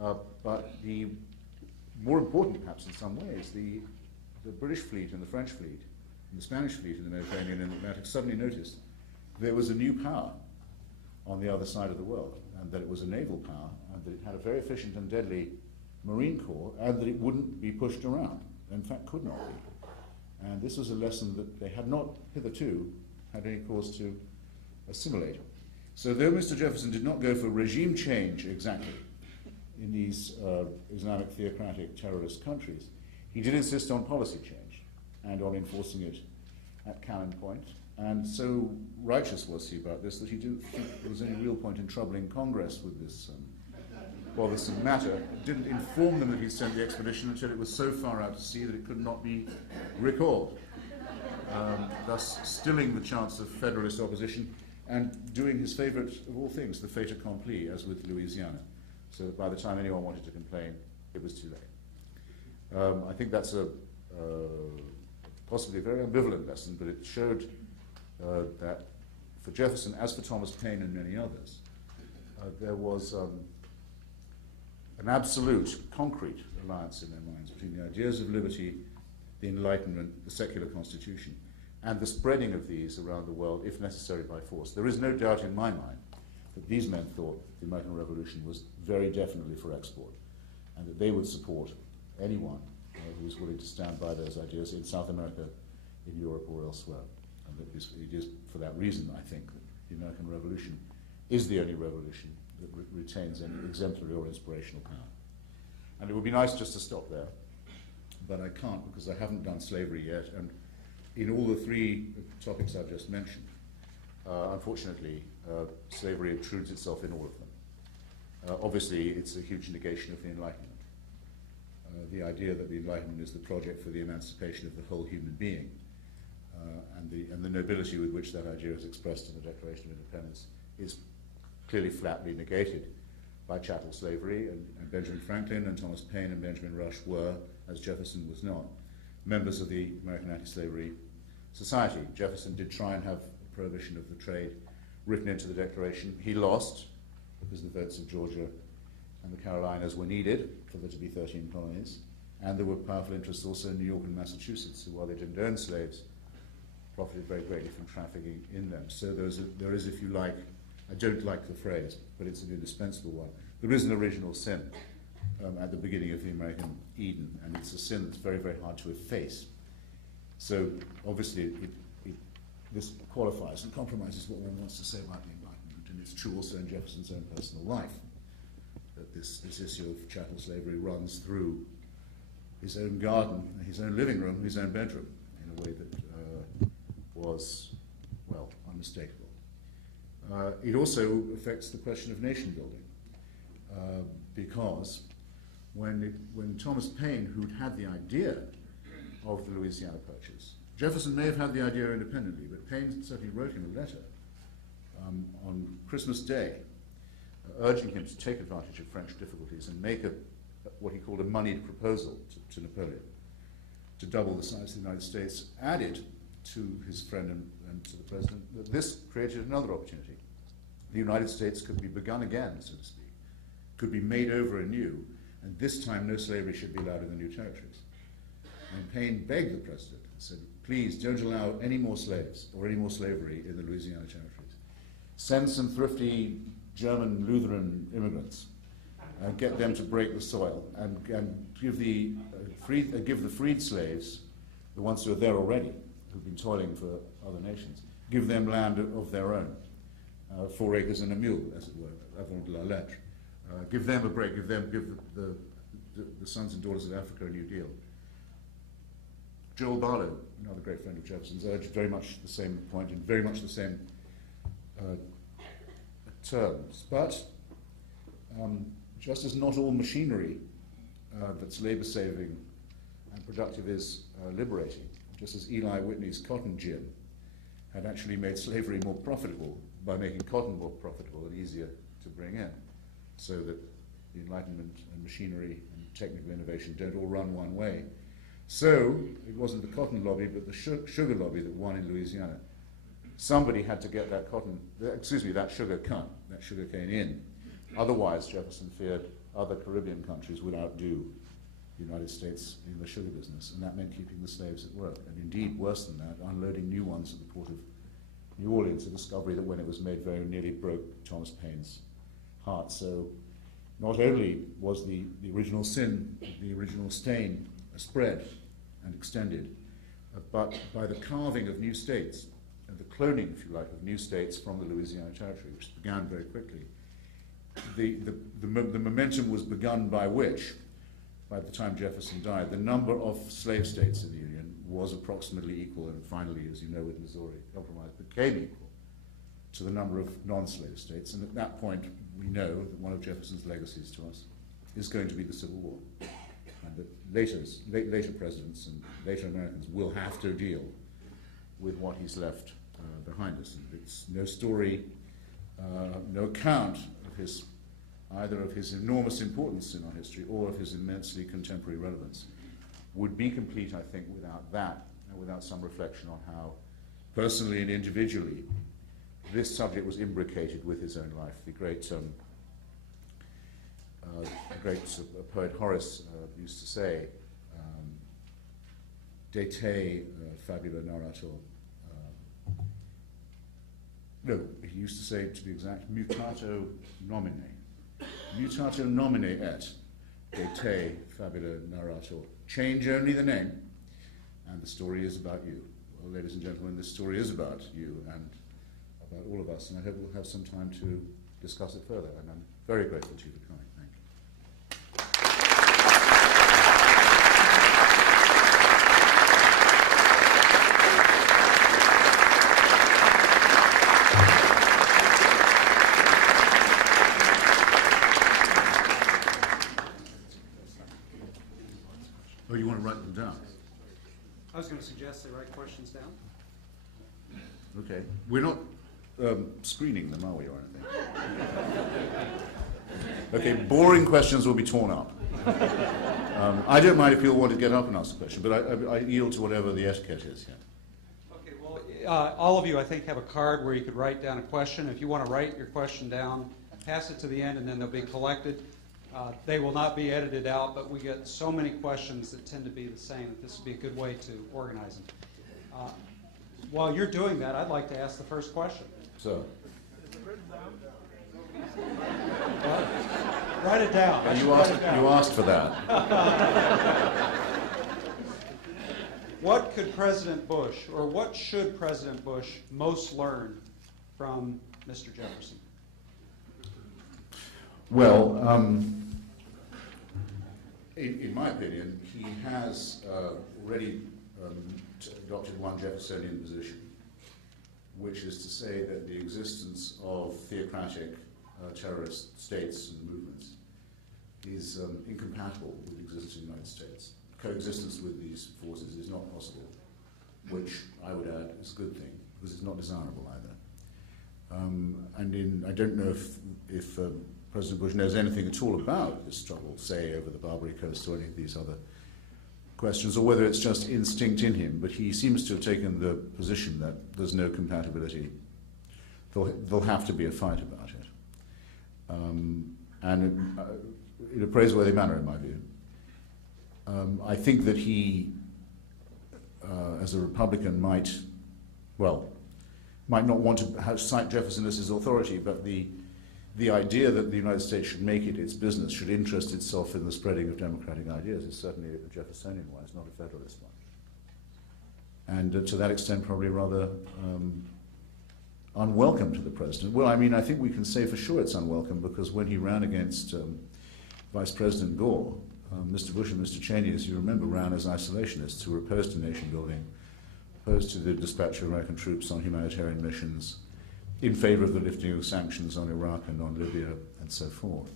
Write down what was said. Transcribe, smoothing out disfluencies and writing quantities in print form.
But the more important, perhaps in some ways, the British fleet and the French fleet and the Spanish fleet in the Mediterranean and the Atlantic suddenly noticed there was a new power on the other side of the world, and that it was a naval power, and that it had a very efficient and deadly Marine Corps, and that it wouldn't be pushed around, in fact could not be. And this was a lesson that they had not hitherto had any cause to assimilate. So though Mr. Jefferson did not go for regime change exactly in these Islamic theocratic terrorist countries, he did insist on policy change and on enforcing it at Cannon Point. And so righteous was he about this that he didn't think there was any real point in troubling Congress with this bothersome matter. Didn't inform them that he'd sent the expedition until it was so far out to sea that it could not be recalled, thus stilling the chance of Federalist opposition and doing his favourite of all things, the fait accompli, as with Louisiana, so that by the time anyone wanted to complain, it was too late. I think that's a possibly a very ambivalent lesson, but it showed that for Jefferson, as for Thomas Paine and many others, there was an absolute, concrete alliance in their minds between the ideas of liberty, the Enlightenment, the secular constitution, and the spreading of these around the world, if necessary, by force. There is no doubt in my mind that these men thought the American Revolution was very definitely for export, and that they would support anyone who was willing to stand by those ideas in South America, in Europe, or elsewhere. And that it is for that reason, I think, that the American Revolution is the only revolution that retains any exemplary or inspirational power. And it would be nice just to stop there, but I can't because I haven't done slavery yet, and in all the three topics I've just mentioned, unfortunately, slavery intrudes itself in all of them. Obviously, it's a huge negation of the Enlightenment. The idea that the Enlightenment is the project for the emancipation of the whole human being, and the nobility with which that idea is expressed in the Declaration of Independence is clearly flatly negated by chattel slavery, and Benjamin Franklin and Thomas Paine and Benjamin Rush were, as Jefferson was not, members of the American Anti-Slavery Society. Jefferson did try and have a prohibition of the trade written into the Declaration. He lost because the votes of Georgia and the Carolinas were needed for there to be 13 colonies, and there were powerful interests also in New York and Massachusetts, who, while they didn't own slaves, profited very greatly from trafficking in them. So there is, if you like, I don't like the phrase, but it's an indispensable one. There is an original sin at the beginning of the American Eden, and it's a sin that's very, very hard to efface. So obviously this qualifies and compromises what one wants to say about the Enlightenment, and it's true also in Jefferson's own personal life, that this issue of chattel slavery runs through his own garden, his own living room, his own bedroom, in a way that was, well, unmistakable. It also affects the question of nation building, because when Thomas Paine, who'd had the idea of the Louisiana Purchase, Jefferson may have had the idea independently, but Paine certainly wrote him a letter on Christmas Day, urging him to take advantage of French difficulties and make what he called a moneyed proposal to Napoleon to double the size of the United States, added to his friend and to the president that this created another opportunity. The United States could be begun again, so to speak, could be made over anew, and this time no slavery should be allowed in the new territories. And Paine begged the president and said, please don't allow any more slaves or any more slavery in the Louisiana territories. Send some thrifty German Lutheran immigrants and get them to break the soil and give the freed slaves, the ones who are there already, who've been toiling for other nations, give them land of their own, 4 acres and a mule, as it were, avant de la lettre. Give them a break, give the sons and daughters of Africa a new deal. Joel Barlow, another great friend of Jefferson's, urged very much the same point in very much the same terms. But just as not all machinery that's labor-saving and productive is liberating, just as Eli Whitney's cotton gin had actually made slavery more profitable by making cotton more profitable and easier to bring in, so that the Enlightenment and machinery and technical innovation don't all run one way. So it wasn't the cotton lobby, but the sugar lobby that won in Louisiana. Somebody had to get that sugar cane in. Otherwise, Jefferson feared, other Caribbean countries would outdo the United States in the sugar business, and that meant keeping the slaves at work. And indeed, worse than that, unloading new ones at the port of New Orleans, a discovery that when it was made very nearly broke Thomas Paine's heart. So not only was the original sin, the original stain spread and extended, but by the carving of new states, and the cloning, if you like, of new states from the Louisiana Territory, which began very quickly, the momentum was begun by which, by the time Jefferson died, the number of slave states in the Union was approximately equal, and finally, as you know, with Missouri Compromise, became equal to the number of non-slave states. And at that point, we know that one of Jefferson's legacies to us is going to be the Civil War, and that later presidents and later Americans will have to deal with what he's left behind us. And it's no story, no account of his, either of his enormous importance in our history or of his immensely contemporary relevance, would be complete, I think, without that, and without some reflection on how, personally and individually, this subject was imbricated with his own life. The great poet Horace used to say, De te fabula narrator. No, he used to say, to be exact, mutato nomine. Mutato nomine et, de te fabula narrator. Change only the name, and the story is about you. Well, ladies and gentlemen, this story is about you and about all of us, and I hope we'll have some time to discuss it further, and I'm very grateful to you for coming. Thank you. Oh, you want to write them down? I was going to suggest they write questions down. Okay. We're not screening them, are we, or anything? Okay, boring questions will be torn up. I don't mind if people want to get up and ask a question, but I yield to whatever the etiquette is here. Okay, well, all of you, I think, have a card where you could write down a question. If you want to write your question down, pass it to the end, and then they'll be collected. They will not be edited out, but we get so many questions that tend to be the same that this would be a good way to organize them. While you're doing that, I'd like to ask the first question. So. Write it down. You asked for that. What could President Bush, or what should President Bush most learn from Mr. Jefferson? Well, in my opinion, he has already adopted one Jeffersonian position, which is to say that the existence of theocratic terrorist states and movements is incompatible with the existence of the United States. Coexistence with these forces is not possible, which I would add is a good thing, because it's not desirable either. I don't know if President Bush knows anything at all about this struggle, say, over the Barbary Coast or any of these other questions, or whether it's just instinct in him, but he seems to have taken the position that there's no compatibility. There'll have to be a fight about it. And in a praiseworthy manner, in my view. I think that he, as a Republican, might not want to cite Jefferson as his authority, but the idea that the United States should make it its business, should interest itself in the spreading of democratic ideas, is certainly a Jeffersonian one, it's not a Federalist one. And to that extent, probably rather unwelcome to the president. Well, I mean, I think we can say for sure it's unwelcome, because when he ran against Vice President Gore, Mr. Bush and Mr. Cheney, as you remember, ran as isolationists who were opposed to nation building, opposed to the dispatch of American troops on humanitarian missions, in favor of the lifting of sanctions on Iraq and on Libya and so forth.